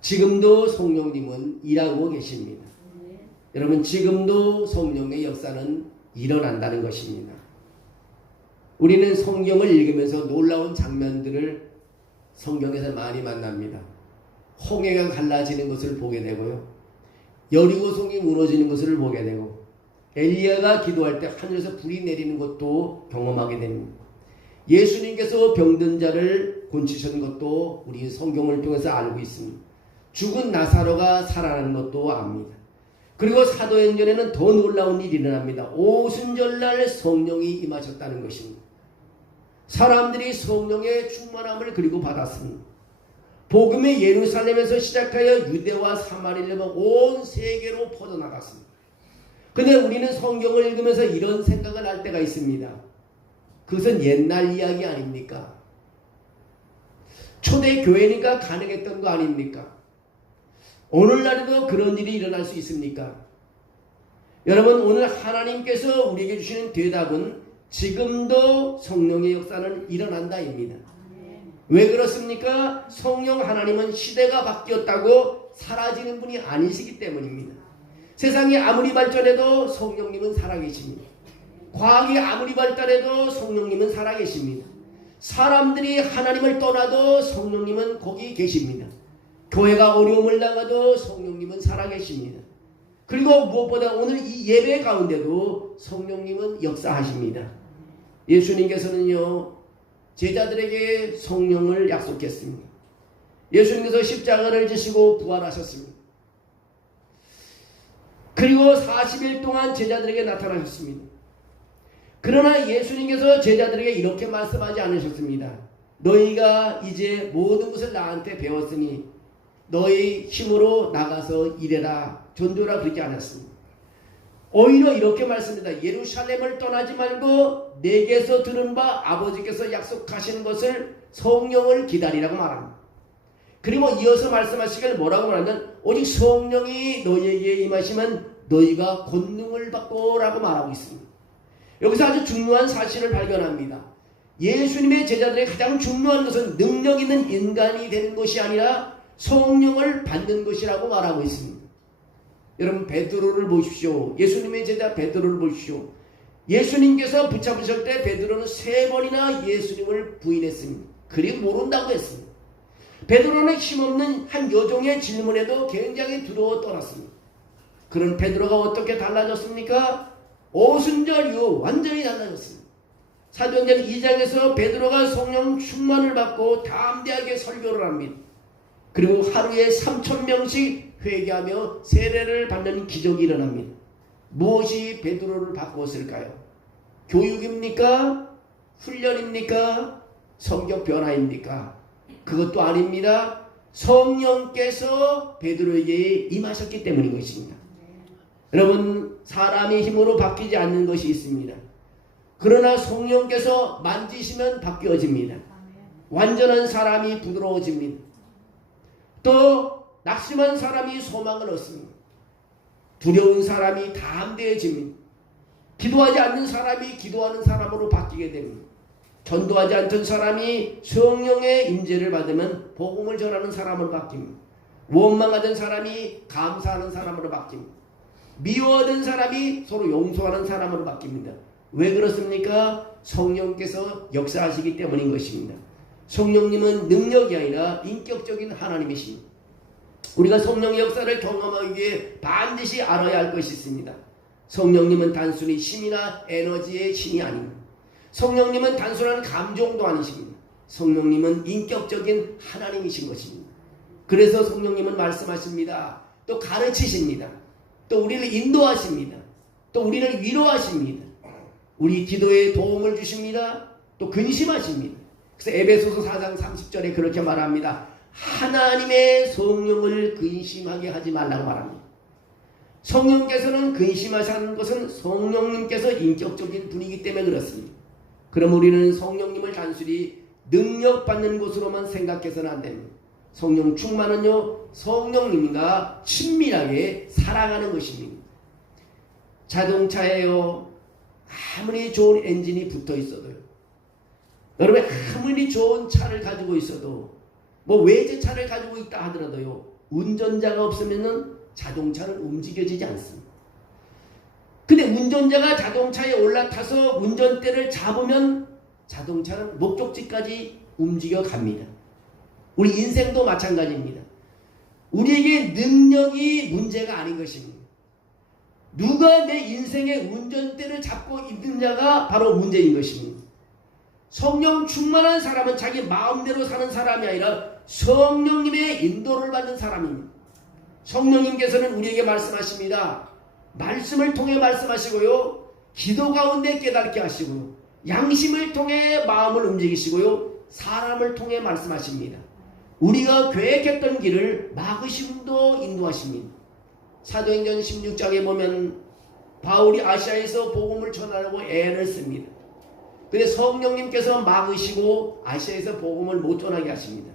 지금도 성령님은 일하고 계십니다. 여러분, 지금도 성령의 역사는 일어난다는 것입니다. 우리는 성경을 읽으면서 놀라운 장면들을 성경에서 많이 만납니다. 홍해가 갈라지는 것을 보게 되고요. 여리고성이 무너지는 것을 보게 되고, 엘리야가 기도할 때 하늘에서 불이 내리는 것도 경험하게 됩니다. 예수님께서 병든 자를 고치신 것도 우리 성경을 통해서 알고 있습니다. 죽은 나사로가 살아나는 것도 압니다. 그리고 사도행전에는 더 놀라운 일이 일어납니다. 오순절날 성령이 임하셨다는 것입니다. 사람들이 성령의 충만함을 그리고 받았습니다. 복음이 예루살렘에서 시작하여 유대와 사마리아와 온 세계로 퍼져나갔습니다. 근데 우리는 성경을 읽으면서 이런 생각을 할 때가 있습니다. 그것은 옛날 이야기 아닙니까? 초대교회니까 가능했던 거 아닙니까? 오늘날에도 그런 일이 일어날 수 있습니까? 여러분, 오늘 하나님께서 우리에게 주시는 대답은 지금도 성령의 역사는 일어난다입니다. 왜 그렇습니까? 성령 하나님은 시대가 바뀌었다고 사라지는 분이 아니시기 때문입니다. 세상이 아무리 발전해도 성령님은 살아계십니다. 과학이 아무리 발달해도 성령님은 살아계십니다. 사람들이 하나님을 떠나도 성령님은 거기 계십니다. 교회가 어려움을 당해도 성령님은 살아계십니다. 그리고 무엇보다 오늘 이 예배 가운데도 성령님은 역사하십니다. 예수님께서는요, 제자들에게 성령을 약속했습니다. 예수님께서 십자가를 지시고 부활하셨습니다. 그리고 40일 동안 제자들에게 나타나셨습니다. 그러나 예수님께서 제자들에게 이렇게 말씀하지 않으셨습니다. 너희가 이제 모든 것을 나한테 배웠으니 너희 힘으로 나가서 일해라, 전도라, 그러지 않았습니다. 오히려 이렇게 말씀합니다. 예루살렘을 떠나지 말고 내게서 들은 바 아버지께서 약속하시는 것을 성령을 기다리라고 말합니다. 그리고 이어서 말씀하시길 뭐라고 말하면 오직 성령이 너희에게 임하시면 너희가 권능을 받고 라고 말하고 있습니다. 여기서 아주 중요한 사실을 발견합니다. 예수님의 제자들의 가장 중요한 것은 능력 있는 인간이 되는 것이 아니라 성령을 받는 것이라고 말하고 있습니다. 여러분, 베드로를 보십시오. 예수님의 제자 베드로를 보십시오. 예수님께서 붙잡으실 때 베드로는 3번이나 예수님을 부인했습니다. 그리고 모른다고 했습니다. 베드로는 힘없는 한 여종의 질문에도 굉장히 두려워 떠났습니다. 그런 베드로가 어떻게 달라졌습니까? 오순절 이후 완전히 달라졌습니다. 사도행전 2장에서 베드로가 성령 충만을 받고 담대하게 설교를 합니다. 그리고 하루에 3,000명씩 회개하며 세례를 받는 기적이 일어납니다. 무엇이 베드로를 바꾸었을까요? 교육입니까? 훈련입니까? 성격 변화입니까? 그것도 아닙니다. 성령께서 베드로에게 임하셨기 때문인 것입니다. 여러분, 사람의 힘으로 바뀌지 않는 것이 있습니다. 그러나 성령께서 만지시면 바뀌어집니다. 완전한 사람이 부드러워집니다. 또 낙심한 사람이 소망을 얻습니다. 두려운 사람이 담대해집니다. 기도하지 않는 사람이 기도하는 사람으로 바뀌게 됩니다. 전도하지 않던 사람이 성령의 임재를 받으면 복음을 전하는 사람으로 바뀝니다. 원망하던 사람이 감사하는 사람으로 바뀝니다. 미워하던 사람이 서로 용서하는 사람으로 바뀝니다. 왜 그렇습니까? 성령께서 역사하시기 때문인 것입니다. 성령님은 능력이 아니라 인격적인 하나님이십니다. 우리가 성령의 역사를 경험하기 위해 반드시 알아야 할 것이 있습니다. 성령님은 단순히 힘이나 에너지의 신이 아닙니다. 성령님은 단순한 감정도 아니십니다. 성령님은 인격적인 하나님이신 것입니다. 그래서 성령님은 말씀하십니다. 또 가르치십니다. 또 우리를 인도하십니다. 또 우리를 위로하십니다. 우리 기도에 도움을 주십니다. 또 근심하십니다. 그래서 에베소서 4장 30절에 그렇게 말합니다. 하나님의 성령을 근심하게 하지 말라고 말합니다. 성령께서는 근심하시는 것은 성령님께서 인격적인 분이기 때문에 그렇습니다. 그럼 우리는 성령님을 단순히 능력받는 것으로만 생각해서는 안 됩니다. 성령 충만은요, 성령님과 친밀하게 살아가는 것입니다. 자동차에요, 아무리 좋은 엔진이 붙어 있어도요, 여러분 아무리 좋은 차를 가지고 있어도, 뭐 외제차를 가지고 있다 하더라도요, 운전자가 없으면은 자동차는 움직여지지 않습니다. 근데 운전자가 자동차에 올라타서 운전대를 잡으면 자동차는 목적지까지 움직여 갑니다. 우리 인생도 마찬가지입니다. 우리에게 능력이 문제가 아닌 것입니다. 누가 내 인생의 운전대를 잡고 있느냐가 바로 문제인 것입니다. 성령 충만한 사람은 자기 마음대로 사는 사람이 아니라 성령님의 인도를 받는 사람입니다. 성령님께서는 우리에게 말씀하십니다. 말씀을 통해 말씀하시고요. 기도 가운데 깨닫게 하시고요. 양심을 통해 마음을 움직이시고요. 사람을 통해 말씀하십니다. 우리가 계획했던 길을 막으심도 인도하십니다. 사도행전 16장에 보면 바울이 아시아에서 복음을 전하려고 애를 씁니다. 근데 성령님께서 막으시고 아시아에서 복음을 못 전하게 하십니다.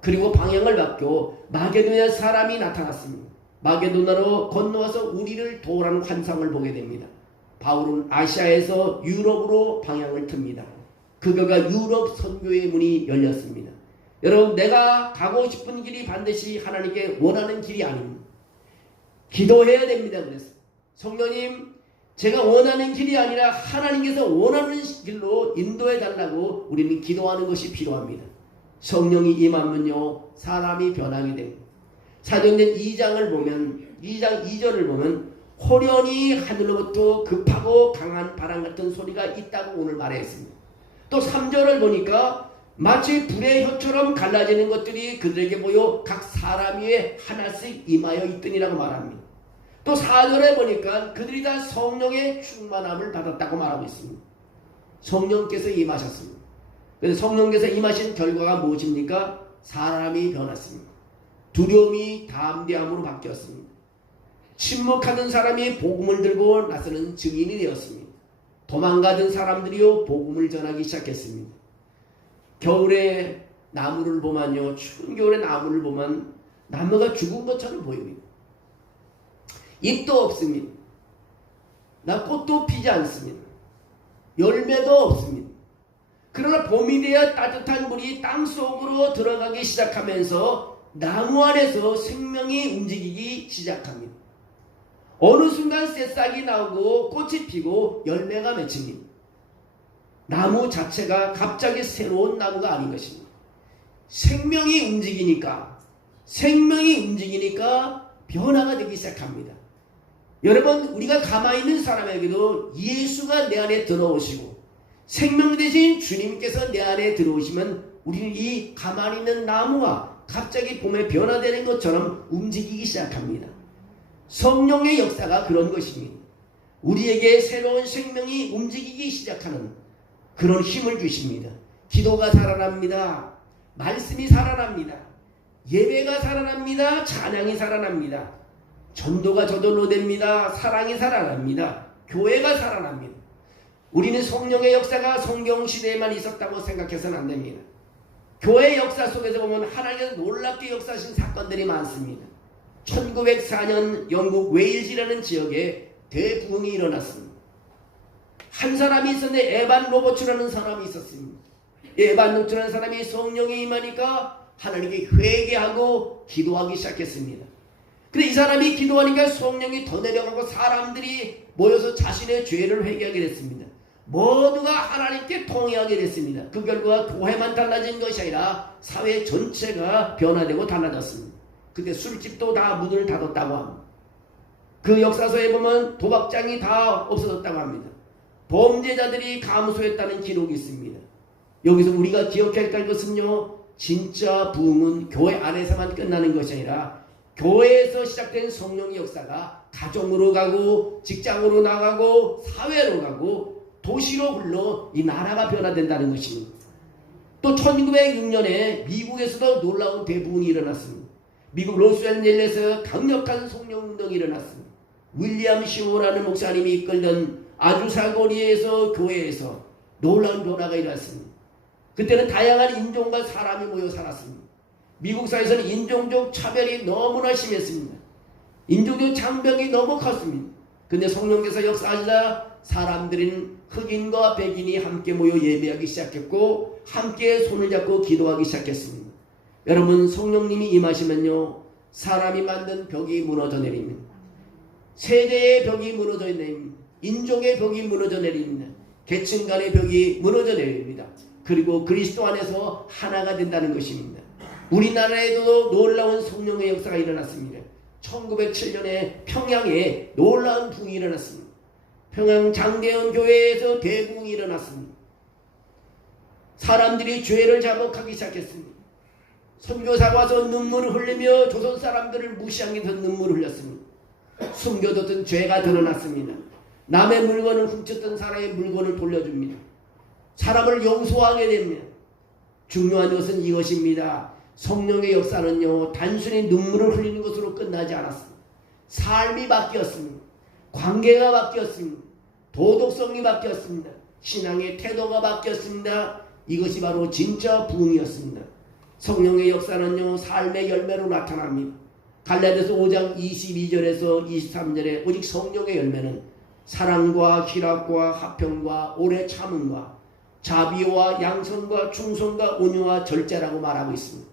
그리고 방향을 바뀌어 마게도냐 사람이 나타났습니다. 마게도나로 건너와서 우리를 도우라는 환상을 보게 됩니다. 바울은 아시아에서 유럽으로 방향을 틉니다. 그가 유럽 선교의 문이 열렸습니다. 여러분, 내가 가고 싶은 길이 반드시 하나님께 원하는 길이 아닙니다. 기도해야 됩니다. 그래서 성령님, 제가 원하는 길이 아니라 하나님께서 원하는 길로 인도해 달라고 우리는 기도하는 것이 필요합니다. 성령이 임하면요, 사람이 변하게 됩니다. 사도행전 2장을 보면 2장 2절을 보면 호련히 하늘로부터 급하고 강한 바람 같은 소리가 있다고 오늘 말했습니다. 또 3절을 보니까 마치 불의 혀처럼 갈라지는 것들이 그들에게 보여 각 사람 위에 하나씩 임하여 있더니라고 말합니다. 또 4절에 보니까 그들이 다 성령의 충만함을 받았다고 말하고 있습니다. 성령께서 임하셨습니다. 그래서 성령께서 임하신 결과가 무엇입니까? 사람이 변했습니다. 두려움이 담대함으로 바뀌었습니다. 침묵하던 사람이 복음을 들고 나서는 증인이 되었습니다. 도망가던 사람들이요, 복음을 전하기 시작했습니다. 겨울에 나무를 보면요, 추운 겨울에 나무를 보면 나무가 죽은 것처럼 보입니다. 잎도 없습니다. 꽃도 피지 않습니다. 열매도 없습니다. 그러나 봄이 되어 따뜻한 물이 땅속으로 들어가기 시작하면서 나무 안에서 생명이 움직이기 시작합니다. 어느 순간 새싹이 나오고 꽃이 피고 열매가 맺힙니다. 나무 자체가 갑자기 새로운 나무가 아닌 것입니다. 생명이 움직이니까 변화가 되기 시작합니다. 여러분, 우리가 가만히 있는 사람에게도 예수가 내 안에 들어오시고 생명 되신 주님께서 내 안에 들어오시면 우리는 이 가만히 있는 나무가 갑자기 봄에 변화되는 것처럼 움직이기 시작합니다. 성령의 역사가 그런 것입니다. 우리에게 새로운 생명이 움직이기 시작하는 그런 힘을 주십니다. 기도가 살아납니다. 말씀이 살아납니다. 예배가 살아납니다. 찬양이 살아납니다. 전도가 저절로 됩니다. 사랑이 살아납니다. 교회가 살아납니다. 우리는 성령의 역사가 성경시대에만 있었다고 생각해서는 안 됩니다. 교회 역사 속에서 보면 하나님께서 놀랍게 역사하신 사건들이 많습니다. 1904년 영국 웨일즈라는 지역에 대부흥이 일어났습니다. 한 사람이 있었는데 에반 로버츠라는 사람이 있었습니다. 에반 로버츠라는 사람이 성령에 임하니까 하나님께 회개하고 기도하기 시작했습니다. 근데 이 사람이 기도하니까 성령이 더 내려가고 사람들이 모여서 자신의 죄를 회개하게 됐습니다. 모두가 하나님께 통회하게 됐습니다. 그 결과 교회만 달라진 것이 아니라 사회 전체가 변화되고 달라졌습니다. 그때 술집도 다 문을 닫았다고 합니다. 그 역사서에 보면 도박장이 다 없어졌다고 합니다. 범죄자들이 감소했다는 기록이 있습니다. 여기서 우리가 기억해야 할 것은요, 진짜 부흥은 교회 안에서만 끝나는 것이 아니라 교회에서 시작된 성령의 역사가 가정으로 가고 직장으로 나가고 사회로 가고 도시로 흘러 이 나라가 변화된다는 것입니다. 또 1906년에 미국에서도 놀라운 대부흥이 일어났습니다. 미국 로스앤젤레스에서 강력한 성령운동이 일어났습니다. 윌리엄 시모라는 목사님이 이끌던 아주사 거리에서 교회에서 놀라운 변화가 일어났습니다. 그때는 다양한 인종과 사람이 모여 살았습니다. 미국 사회에서는 인종적 차별이 너무나 심했습니다. 인종적 장벽이 너무 컸습니다. 근데 성령께서 역사하시자 사람들은 흑인과 백인이 함께 모여 예배하기 시작했고 함께 손을 잡고 기도하기 시작했습니다. 여러분, 성령님이 임하시면요, 사람이 만든 벽이 무너져 내립니다. 세대의 벽이 무너져 내립니다. 인종의 벽이 무너져 내립니다. 계층 간의 벽이 무너져 내립니다. 그리고 그리스도 안에서 하나가 된다는 것입니다. 우리나라에도 놀라운 성령의 역사가 일어났습니다. 1907년에 평양에 놀라운 부흥이 일어났습니다. 평양 장대현 교회에서 대부흥이 일어났습니다. 사람들이 죄를 자복하기 시작했습니다. 선교사가 와서 눈물을 흘리며 조선 사람들을 무시하기 위해서 눈물을 흘렸습니다. 숨겨뒀던 죄가 드러났습니다. 남의 물건을 훔쳤던 사람의 물건을 돌려줍니다. 사람을 용서하게 됩니다. 중요한 것은 이것입니다. 성령의 역사는요, 단순히 눈물을 흘리는 것으로 끝나지 않았습니다. 삶이 바뀌었습니다. 관계가 바뀌었습니다. 도덕성이 바뀌었습니다. 신앙의 태도가 바뀌었습니다. 이것이 바로 진짜 부흥이었습니다. 성령의 역사는요, 삶의 열매로 나타납니다. 갈라디아서 5장 22절에서 23절에 오직 성령의 열매는 사랑과 희락과 화평과 오래 참음과 자비와 양선과 충성과 온유와 절제라고 말하고 있습니다.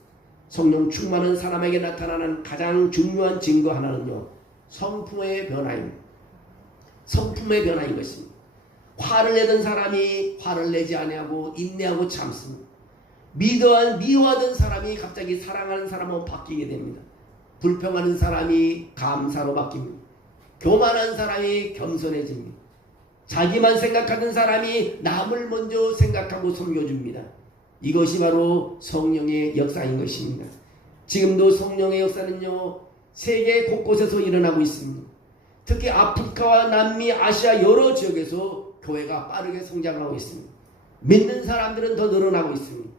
성령 충만한 사람에게 나타나는 가장 중요한 증거 하나는요, 성품의 변화입니다. 성품의 변화인 것입니다. 화를 내던 사람이 화를 내지 아니하고 인내하고 참습니다. 미워하던 사람이 갑자기 사랑하는 사람으로 바뀌게 됩니다. 불평하는 사람이 감사로 바뀝니다. 교만한 사람이 겸손해집니다. 자기만 생각하는 사람이 남을 먼저 생각하고 섬겨줍니다. 이것이 바로 성령의 역사인 것입니다. 지금도 성령의 역사는요, 세계 곳곳에서 일어나고 있습니다. 특히 아프리카와 남미, 아시아 여러 지역에서 교회가 빠르게 성장하고 있습니다. 믿는 사람들은 더 늘어나고 있습니다.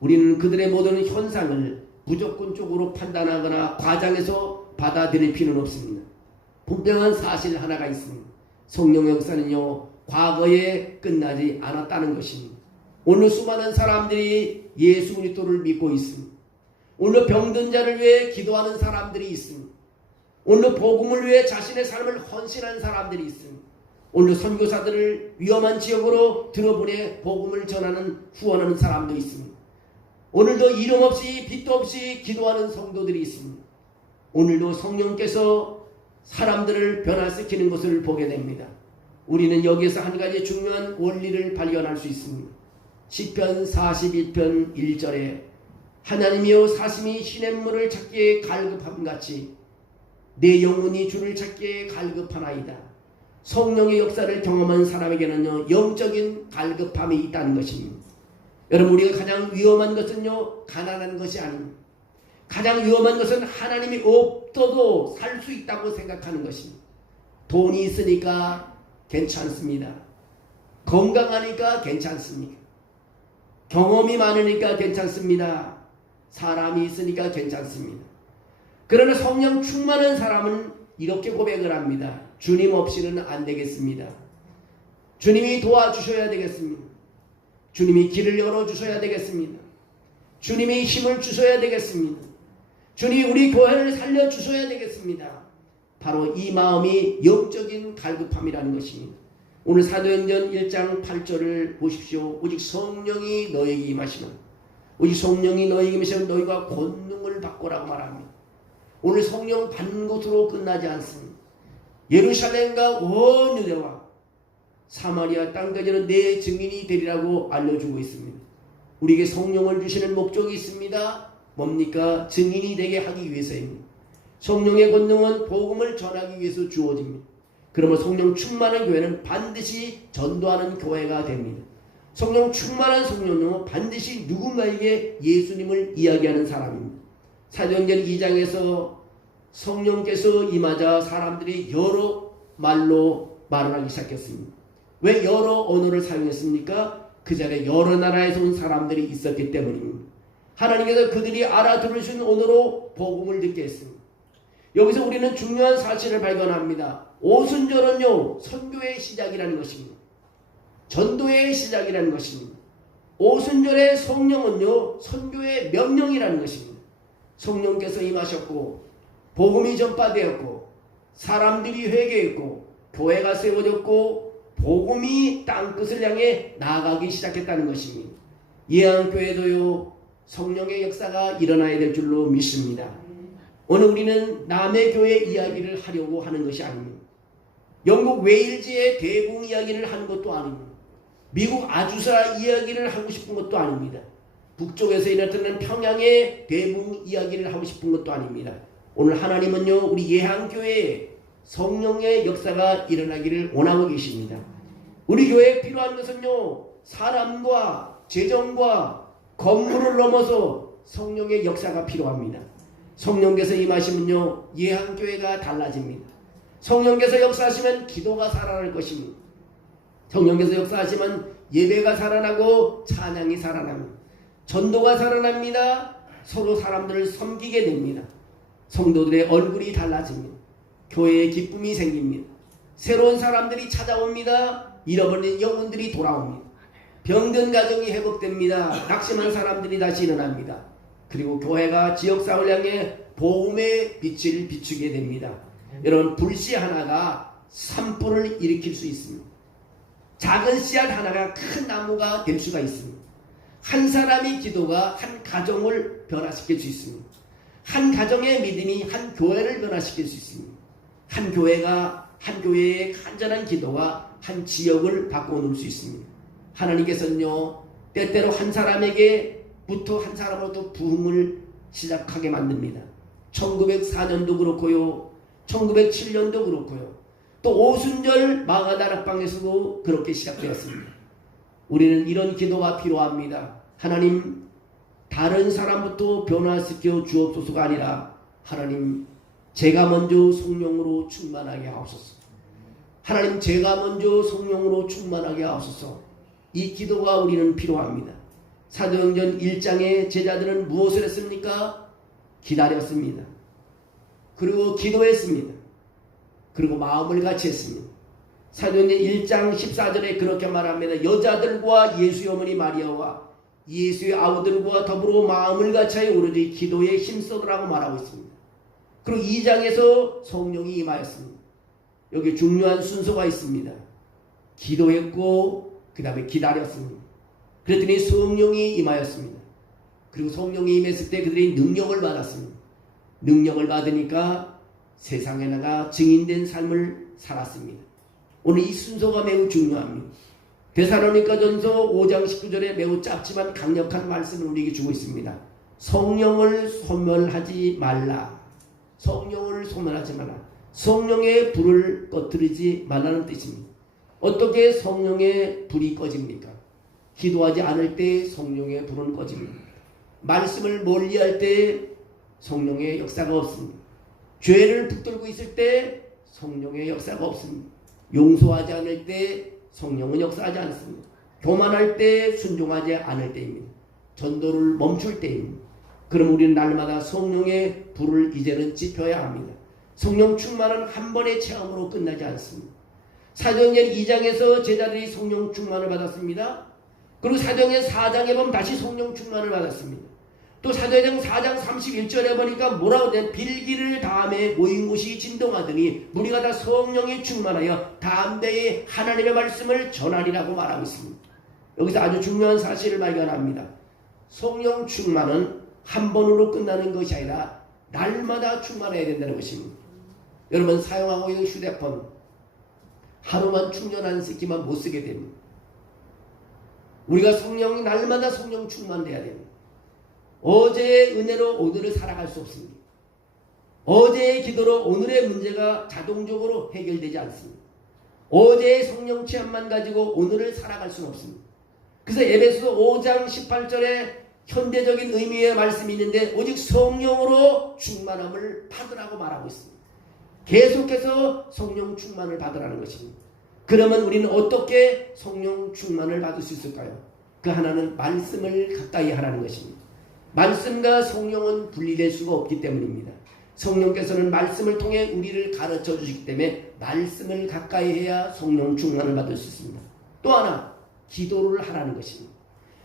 우리는 그들의 모든 현상을 무조건적으로 판단하거나 과장해서 받아들일 필요는 없습니다. 분명한 사실 하나가 있습니다. 성령의 역사는요, 과거에 끝나지 않았다는 것입니다. 오늘 수많은 사람들이 예수 그리스도를 믿고 있습니다. 오늘 병든 자를 위해 기도하는 사람들이 있습니다. 오늘 복음을 위해 자신의 삶을 헌신한 사람들이 있습니다. 오늘 선교사들을 위험한 지역으로 들어보내 복음을 전하는 후원하는 사람도 있습니다. 오늘도 이름 없이 빚도 없이 기도하는 성도들이 있습니다. 오늘도 성령께서 사람들을 변화시키는 것을 보게 됩니다. 우리는 여기에서 한 가지 중요한 원리를 발견할 수 있습니다. 시편 41편 1절에 하나님이여 사심이 시냇물을 찾기에 갈급함같이 내 영혼이 주를 찾기에 갈급하나이다. 성령의 역사를 경험한 사람에게는 영적인 갈급함이 있다는 것입니다. 여러분, 우리가 가장 위험한 것은요, 가난한 것이 아닙니다. 가장 위험한 것은 하나님이 없어도 살 수 있다고 생각하는 것입니다. 돈이 있으니까 괜찮습니다. 건강하니까 괜찮습니다. 경험이 많으니까 괜찮습니다. 사람이 있으니까 괜찮습니다. 그러나 성령 충만한 사람은 이렇게 고백을 합니다. 주님 없이는 안 되겠습니다. 주님이 도와주셔야 되겠습니다. 주님이 길을 열어주셔야 되겠습니다. 주님이 힘을 주셔야 되겠습니다. 주님이 우리 교회를 살려주셔야 되겠습니다. 바로 이 마음이 영적인 갈급함이라는 것입니다. 오늘 사도행전 1장 8절을 보십시오. 오직 성령이 너에게 임하시면, 오직 성령이 너에게 임하시면 너희가 권능을 받고라고 말합니다. 오늘 성령 받는 것으로 끝나지 않습니다. 예루살렘과 온 유대와 사마리아 땅까지는 내 증인이 되리라고 알려주고 있습니다. 우리에게 성령을 주시는 목적이 있습니다. 뭡니까? 증인이 되게 하기 위해서입니다. 성령의 권능은 복음을 전하기 위해서 주어집니다. 그러면 성령 충만한 교회는 반드시 전도하는 교회가 됩니다. 성령 충만한 성령은 반드시 누군가에게 예수님을 이야기하는 사람입니다. 사도행전 2장에서 성령께서 임하자 사람들이 여러 말로 말을 하기 시작했습니다. 왜 여러 언어를 사용했습니까? 그 전에 여러 나라에서 온 사람들이 있었기 때문입니다. 하나님께서 그들이 알아들을 수 있는 언어로 복음을 듣게 했습니다. 여기서 우리는 중요한 사실을 발견합니다. 오순절은요, 선교의 시작이라는 것입니다. 전도의 시작이라는 것입니다. 오순절의 성령은요, 선교의 명령이라는 것입니다. 성령께서 임하셨고 복음이 전파되었고 사람들이 회개했고 교회가 세워졌고 복음이 땅끝을 향해 나아가기 시작했다는 것입니다. 예한교회도요, 성령의 역사가 일어나야 될 줄로 믿습니다. 오늘 우리는 남의 교회 이야기를 하려고 하는 것이 아닙니다. 영국 웨일즈의 대붕 이야기를 하는 것도 아닙니다. 미국 아주사 이야기를 하고 싶은 것도 아닙니다. 북쪽에서 일어나는 평양의 대붕 이야기를 하고 싶은 것도 아닙니다. 오늘 하나님은요, 우리 예한교회에 성령의 역사가 일어나기를 원하고 계십니다. 우리 교회에 필요한 것은요, 사람과 재정과 건물을 넘어서 성령의 역사가 필요합니다. 성령께서 임하시면요, 예한교회가 달라집니다. 성령께서 역사하시면 기도가 살아날 것입니다. 성령께서 역사하시면 예배가 살아나고 찬양이 살아납니다. 전도가 살아납니다. 서로 사람들을 섬기게 됩니다. 성도들의 얼굴이 달라집니다. 교회에 기쁨이 생깁니다. 새로운 사람들이 찾아옵니다. 잃어버린 영혼들이 돌아옵니다. 병든 가정이 회복됩니다. 낙심한 사람들이 다시 일어납니다. 그리고 교회가 지역사회를 향해 복음의 빛을 비추게 됩니다. 여러분, 불씨 하나가 산불을 일으킬 수 있습니다. 작은 씨앗 하나가 큰 나무가 될 수가 있습니다. 한 사람의 기도가 한 가정을 변화시킬 수 있습니다. 한 가정의 믿음이 한 교회를 변화시킬 수 있습니다. 한 교회의 간절한 기도가 한 지역을 바꿔놓을 수 있습니다. 하나님께서는요, 때때로 한 사람에게부터 한 사람으로부터 부흥을 시작하게 만듭니다. 1904년도 그렇고요, 1907년도 그렇고요, 또 오순절 마가다락방에서도 그렇게 시작되었습니다. 우리는 이런 기도가 필요합니다. 하나님, 다른 사람부터 변화시켜 주옵소서가 아니라 하나님, 제가 먼저 성령으로 충만하게 하옵소서. 하나님, 제가 먼저 성령으로 충만하게 하옵소서. 이 기도가 우리는 필요합니다. 사도행전 1장의 제자들은 무엇을 했습니까? 기다렸습니다. 그리고 기도했습니다. 그리고 마음을 같이 했습니다. 사도행전 1장 14절에 그렇게 말합니다. 여자들과 예수의 어머니 마리아와 예수의 아우들과 더불어 마음을 같이하여 오로지 기도에 힘써더라고 말하고 있습니다. 그리고 2장에서 성령이 임하였습니다. 여기 중요한 순서가 있습니다. 기도했고 그 다음에 기다렸습니다. 그랬더니 성령이 임하였습니다. 그리고 성령이 임했을 때 그들이 능력을 받았습니다. 능력을 받으니까 세상에 나가 증인된 삶을 살았습니다. 오늘 이 순서가 매우 중요합니다. 데살로니가전서 5장 19절에 매우 짧지만 강력한 말씀을 우리에게 주고 있습니다. 성령을 소멸하지 말라. 성령을 소멸하지 말라. 성령의 불을 꺼뜨리지 말라는 뜻입니다. 어떻게 성령의 불이 꺼집니까? 기도하지 않을 때 성령의 불은 꺼집니다. 말씀을 멀리할 때 성령의 역사가 없습니다. 죄를 붙들고 있을 때 성령의 역사가 없습니다. 용서하지 않을 때 성령은 역사하지 않습니다. 교만할 때, 순종하지 않을 때입니다. 전도를 멈출 때입니다. 그럼 우리는 날마다 성령의 불을 이제는 지펴야 합니다. 성령 충만은 한 번의 체험으로 끝나지 않습니다. 사도행전 2장에서 제자들이 성령 충만을 받았습니다. 그리고 사도행전 4장에 보면 다시 성령 충만을 받았습니다. 또 사도행전 4장 31절에 보니까 뭐라고 돼? 빌기를 다음에 모인 곳이 진동하더니 무리가 다 성령에 충만하여 담대히 하나님의 말씀을 전하리라고 말하고 있습니다. 여기서 아주 중요한 사실을 발견합니다. 성령 충만은 한 번으로 끝나는 것이 아니라 날마다 충만해야 된다는 것입니다. 여러분, 사용하고 있는 휴대폰 하루만 충전 안 쓰기만 못 쓰게 됩니다. 우리가 성령이 날마다 성령 충만돼야 됩니다. 어제의 은혜로 오늘을 살아갈 수 없습니다. 어제의 기도로 오늘의 문제가 자동적으로 해결되지 않습니다. 어제의 성령 체험만 가지고 오늘을 살아갈 수는 없습니다. 그래서 에베소 5장 18절에 현대적인 의미의 말씀이 있는데 오직 성령으로 충만함을 받으라고 말하고 있습니다. 계속해서 성령 충만을 받으라는 것입니다. 그러면 우리는 어떻게 성령 충만을 받을 수 있을까요? 그 하나는 말씀을 가까이 하라는 것입니다. 말씀과 성령은 분리될 수가 없기 때문입니다. 성령께서는 말씀을 통해 우리를 가르쳐 주시기 때문에 말씀을 가까이 해야 성령 충만을 받을 수 있습니다. 또 하나, 기도를 하라는 것입니다.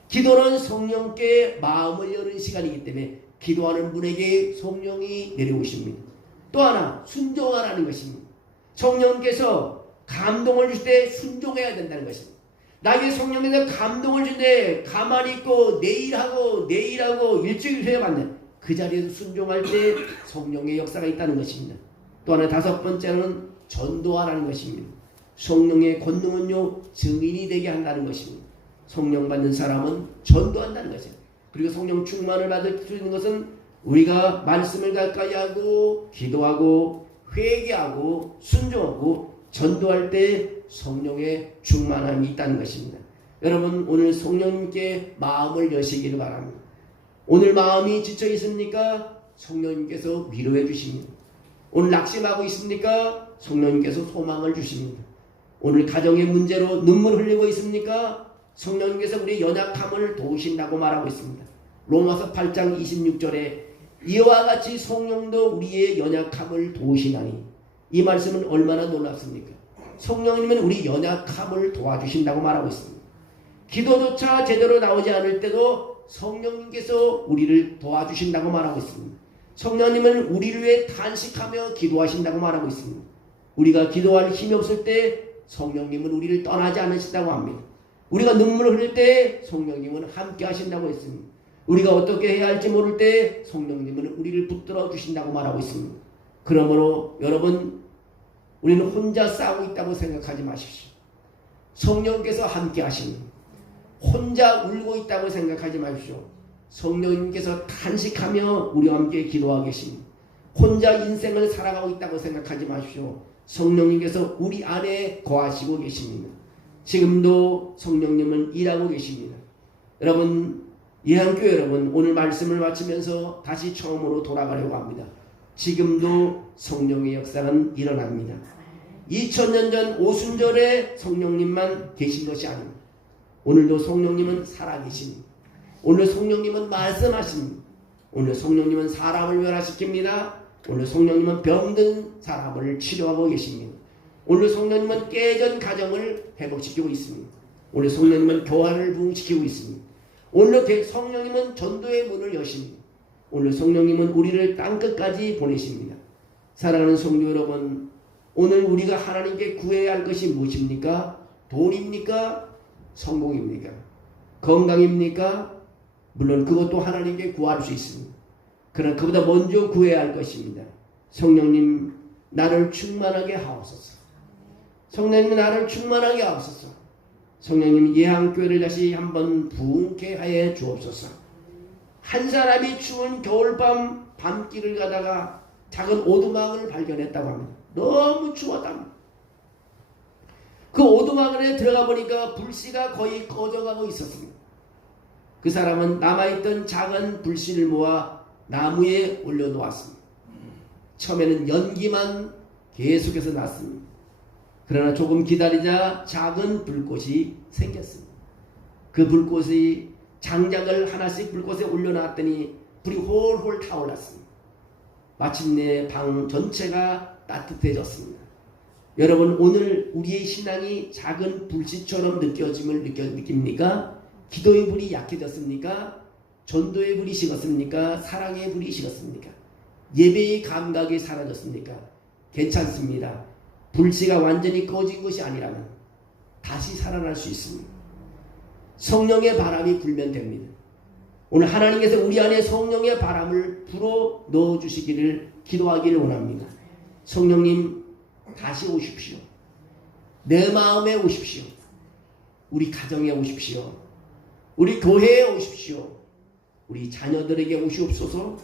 기도는 성령께 마음을 여는 시간이기 때문에 기도하는 분에게 성령이 내려오십니다. 또 하나, 순종하라는 것입니다. 성령께서 감동을 줄 때 순종해야 된다는 것입니다. 나에게 성령께서 감동을 줄 때 가만히 있고 내일하고 일주일 후에 만나 그 자리에서 순종할 때 성령의 역사가 있다는 것입니다. 또 하나 다섯 번째는 전도하라는 것입니다. 성령의 권능은요 증인이 되게 한다는 것입니다. 성령 받는 사람은 전도한다는 것이에요. 그리고 성령 충만을 받을 수 있는 것은 우리가 말씀을 가까이 하고 기도하고 회개하고 순종하고 전도할 때 성령의 충만함이 있다는 것입니다. 여러분 오늘 성령님께 마음을 여시기를 바랍니다. 오늘 마음이 지쳐 있습니까? 성령님께서 위로해 주십니다. 오늘 낙심하고 있습니까? 성령님께서 소망을 주십니다. 오늘 가정의 문제로 눈물 흘리고 있습니까? 성령님께서 우리의 연약함을 도우신다고 말하고 있습니다. 로마서 8장 26절에 이와 같이 성령도 우리의 연약함을 도우시나니, 이 말씀은 얼마나 놀랍습니까? 성령님은 우리 연약함을 도와주신다고 말하고 있습니다. 기도조차 제대로 나오지 않을 때도 성령님께서 우리를 도와주신다고 말하고 있습니다. 성령님은 우리를 위해 탄식하며 기도하신다고 말하고 있습니다. 우리가 기도할 힘이 없을 때 성령님은 우리를 떠나지 않으신다고 합니다. 우리가 눈물을 흘릴 때 성령님은 함께 하신다고 했습니다. 우리가 어떻게 해야 할지 모를 때 성령님은 우리를 붙들어 주신다고 말하고 있습니다. 그러므로 여러분, 우리는 혼자 싸우고 있다고 생각하지 마십시오. 성령께서 함께 하십니다. 혼자 울고 있다고 생각하지 마십시오. 성령님께서 탄식하며 우리와 함께 기도하고 계십니다. 혼자 인생을 살아가고 있다고 생각하지 마십시오. 성령님께서 우리 안에 거하시고 계십니다. 지금도 성령님은 일하고 계십니다. 여러분, 예한교회 여러분, 오늘 말씀을 마치면서 다시 처음으로 돌아가려고 합니다. 지금도 성령의 역사는 일어납니다. 2000년 전 오순절에 성령님만 계신 것이 아닙니다. 오늘도 성령님은 살아계십니다. 오늘 성령님은 말씀하십니다. 오늘 성령님은 사람을 변화시킵니다. 오늘 성령님은 병든 사람을 치료하고 계십니다. 오늘 성령님은 깨진 가정을 회복시키고 있습니다. 오늘 성령님은 교환을 부흥시키고 있습니다. 오늘 성령님은 전도의 문을 여십니다. 오늘 성령님은 우리를 땅끝까지 보내십니다. 사랑하는 성도 여러분, 오늘 우리가 하나님께 구해야 할 것이 무엇입니까? 돈입니까? 성공입니까? 건강입니까? 물론 그것도 하나님께 구할 수 있습니다. 그러나 그보다 먼저 구해야 할 것입니다. 성령님, 나를 충만하게 하옵소서. 성령님, 나를 충만하게 하옵소서. 성령님, 예한교회를 다시 한번 부흥케 하여 주옵소서. 한 사람이 추운 겨울밤 밤길을 가다가 작은 오두막을 발견했다고 합니다. 너무 추웠답니다. 그 오두막에 들어가 보니까 불씨가 거의 꺼져가고 있었습니다. 그 사람은 남아있던 작은 불씨를 모아 나무에 올려놓았습니다. 처음에는 연기만 계속해서 났습니다. 그러나 조금 기다리자 작은 불꽃이 생겼습니다. 그 불꽃이 장작을 하나씩 불꽃에 올려놨더니 불이 홀홀 타올랐습니다. 마침내 방 전체가 따뜻해졌습니다. 여러분, 오늘 우리의 신앙이 작은 불씨처럼 느껴짐을 느낍니까? 기도의 불이 약해졌습니까? 전도의 불이 식었습니까? 사랑의 불이 식었습니까? 예배의 감각이 사라졌습니까? 괜찮습니다. 불씨가 완전히 꺼진 것이 아니라면 다시 살아날 수 있습니다. 성령의 바람이 불면 됩니다. 오늘 하나님께서 우리 안에 성령의 바람을 불어 넣어주시기를 기도하기를 원합니다. 성령님, 다시 오십시오. 내 마음에 오십시오. 우리 가정에 오십시오. 우리 교회에 오십시오. 우리 자녀들에게 오시옵소서.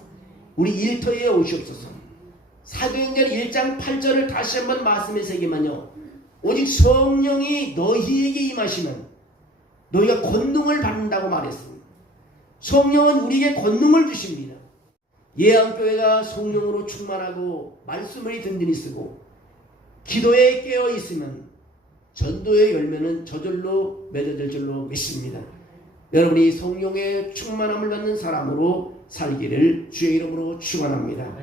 우리 일터에 오시옵소서. 사도행전 1장 8절을 다시 한번 말씀해 세기만요. 오직 성령이 너희에게 임하시면 너희가 권능을 받는다고 말했습니다. 성령은 우리에게 권능을 주십니다. 예한교회가 성령으로 충만하고 말씀을 든든히 쓰고 기도에 깨어 있으면 전도의 열매는 저절로 맺어질 줄로 믿습니다. 여러분이 성령의 충만함을 받는 사람으로 살기를 주의 이름으로 축원합니다.